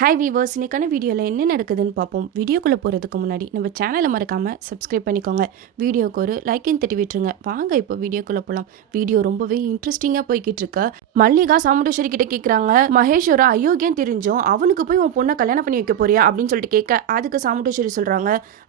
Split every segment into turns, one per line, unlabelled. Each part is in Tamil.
ஹாய் வீவர்ஸ் இன்றைக்கான வீடியோவில் என்ன நடக்குதுன்னு பார்ப்போம். வீடியோக்குள்ளே போகிறதுக்கு முன்னாடி நம்ம சேனலை மறக்காமல் சப்ஸ்கிரைப் பண்ணிக்கோங்க. வீடியோக்கு ஒரு லைக்கையும் தட்டி விட்டுருங்க. வாங்க இப்போ வீடியோக்குள்ளே போகலாம் வீடியோ ரொம்பவே இன்ட்ரெஸ்டிங்காக போய்கிட்டு இருக்கு. மல்லிகா சாமுண்டேஸ்வரி கிட்ட கேட்குறாங்க மகேஸ்வர அயோக்கியம் தெரிஞ்சும். அவனுக்கு போய் உன் பொண்ணை கல்யாணம் பண்ணி வைக்க போறியா? அப்படின்னு சொல்லிட்டு கேட்க அதுக்கு சாமுண்டேஸ்வரி சொல்கிறாங்க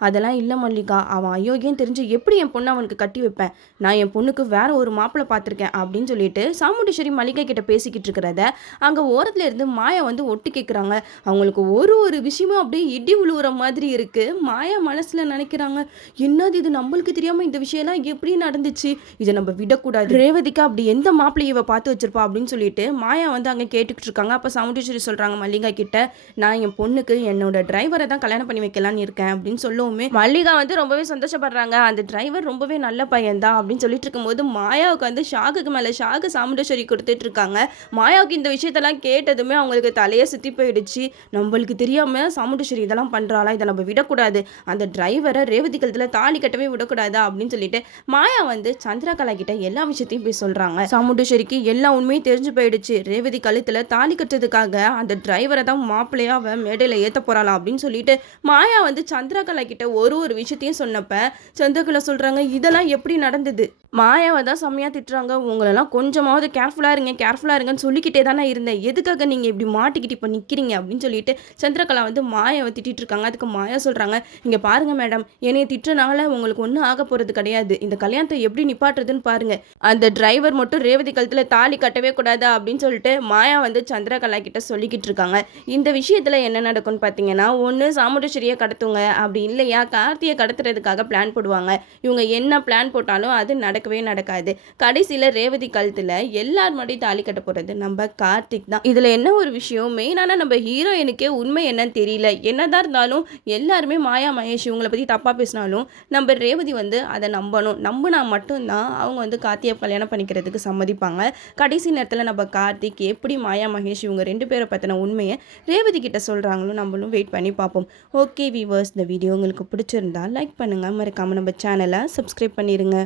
அதெல்லாம் இல்லை மல்லிகா. அவன் அயோக்கியம் தெரிஞ்சு எப்படி என் பொண்ணை அவனுக்கு கட்டி வைப்பேன்? நான் என் பொண்ணுக்கு வேற ஒரு மாப்பிள்ளை பார்த்துருக்கேன். அப்படின்னு சொல்லிட்டு சாமுண்டேஸ்வரி மல்லிகா கிட்ட பேசிக்கிட்டு இருக்கிறத அங்கே ஓரத்துல இருந்து மாயா வந்து ஒட்டு கேட்குறாங்க அவங்களுக்கு ஒரு ஒரு விஷயமும் அப்படியே இடி உழுவுற மாதிரி இருக்குது மாயா மனசில் நினைக்கிறாங்க என்னது இது நம்மளுக்கு தெரியாமல் இந்த விஷயம்லாம் எப்படி நடந்துச்சு? இதை நம்ம விடக்கூடாது. ரேவதிக்கு அப்படி எந்த மாப்பிள்ளை இவ பார்த்து வச்சிருப்பா அப்படின்னு சொல்லிட்டு மாயா வந்து அங்கே கேட்டுக்கிட்டு இருக்காங்க. அப்போ சவுண்டேஸ்வரி சொல்கிறாங்க மல்லிகா கிட்ட நான் என் பொண்ணுக்கு என்னோட டிரைவரை தான் கல்யாணம் பண்ணி வைக்கலான்னு இருக்கேன் அப்படின்னு சொல்லவுமே. மல்லிகா வந்து ரொம்பவே சந்தோஷப்படுறாங்க அந்த டிரைவர் ரொம்பவே நல்ல பையன் தான் அப்படின்னு சொல்லிட்டு இருக்கும்போது மாயாவுக்கு வந்து ஷாகுக்கு மேலே ஷாக்கு சாமுண்டேஸ்வரி கொடுத்துட்டு இருக்காங்க. மாயாவுக்கு இந்த விஷயத்தெல்லாம் கேட்டதுமே அவங்களுக்கு தலையை சுற்றி போயிடுச்சு. நம்மளுக்கு தெரியாமல் சாமுண்டேஸ்வரி இதெல்லாம் பண்ணுறாளா இதை நம்ம விடக்கூடாது. அந்த டிரைவரை ரேவதி கழுத்தில் தாலி கட்டவே விடக்கூடாதா? அப்படின்னு சொல்லிட்டு மாயா வந்து சந்திரகலா கிட்ட எல்லா விஷயத்தையும் போய் சொல்கிறாங்க சாமுண்டேஸ்வரிக்கு எல்லா உண்மையும் தெரிஞ்சு போயிடுச்சு. ரேவதி கழுத்தில் தாலி கட்டுறதுக்காக அந்த டிரைவரை தான் மாப்பிள்ளையா அவன் மேடையில் ஏற்ற போகிறாளா அப்படின்னு சொல்லிட்டு மாயா வந்து சந்திரகலா கிட்ட ஒரு ஒரு விஷயத்தையும் சொன்னப்ப சந்திரகலா சொல்கிறாங்க இதெல்லாம் எப்படி நடந்தது? மாயாவை தான் செம்மையாக திட்டுறாங்க. உங்களெல்லாம் கொஞ்சமாவது கேர்ஃபுல்லாக இருங்க கேர்ஃபுல்லாக இருங்கன்னு சொல்லிக்கிட்டே தானே இருந்தேன். எதுக்காக நீங்கள் இப்படி மாட்டிக்கிட்டு இப்போ நிற்கிறீங்க அப்படின்னு சொல்லிட்டு சந்திரகலா வந்து மாயாவை திட்டிட்டு இருக்காங்க. அதுக்கு மாயா சொல்கிறாங்க இங்கே பாருங்கள் மேடம் என்னைய திட்டுறனால உங்களுக்கு ஒன்றும் ஆக போகிறது கிடையாது. இந்த கல்யாணத்தை எப்படி நிப்பாட்டுறதுன்னு பாருங்கள் அந்த டிரைவர் மட்டும் ரேவதி கழுத்தில் தாலி கட்டவே கூடாது? அப்படின்னு சொல்லிட்டு மாயா வந்து சந்திரகலா கிட்ட சொல்லிக்கிட்டு இருக்காங்க. இந்த விஷயத்தில் என்ன நடக்கும்னு பார்த்தீங்கன்னா ஒன்று சாமுண்டேஸ்வரியை கடத்துங்க. அப்படி இல்லையா கார்த்தியை கடத்துறதுக்காக பிளான் போடுவாங்க. இவங்க என்ன பிளான் போட்டாலும் அது நடக்கவே நடக்காது. கடைசியில் ரேவதி கழுத்தில் எல்லார் முன்னாடியும் தாலி கட்ட போகிறது நம்ம கார்த்திக் தான். இதில் என்ன ஒரு விஷயம்? மெயினான நம்ம ஹீரோயினுக்கே உண்மை என்னன்னு தெரியல. என்னதான் இருந்தாலும் எல்லாருமே மாயா மகேஷ் இவங்களை பற்றி தப்பாக பேசினாலும் நம்ம ரேவதி வந்து அதை நம்பணும். நம்பினா மட்டும்தான் அவங்க வந்து கார்த்தியை கல்யாணம் பண்ணிக்கிறதுக்கு சம்மதிப்பாங்க. கடைசி நேரத்தில் நம்ம கார்த்திக் எப்படி மாயா மகேஷ் இவங்க ரெண்டு பேரை பற்றின உண்மையை ரேவதி கிட்ட சொல்கிறாங்களோ நம்மளும் வெயிட் பண்ணி பார்ப்போம். ஓகே வீவர்ஸ் இந்த வீடியோ உங்களுக்கு பிடிச்சிருந்தா லைக் பண்ணுங்கள் மறக்காமல் நம்ம சேனலை சப்ஸ்கிரைப் பண்ணிடுங்க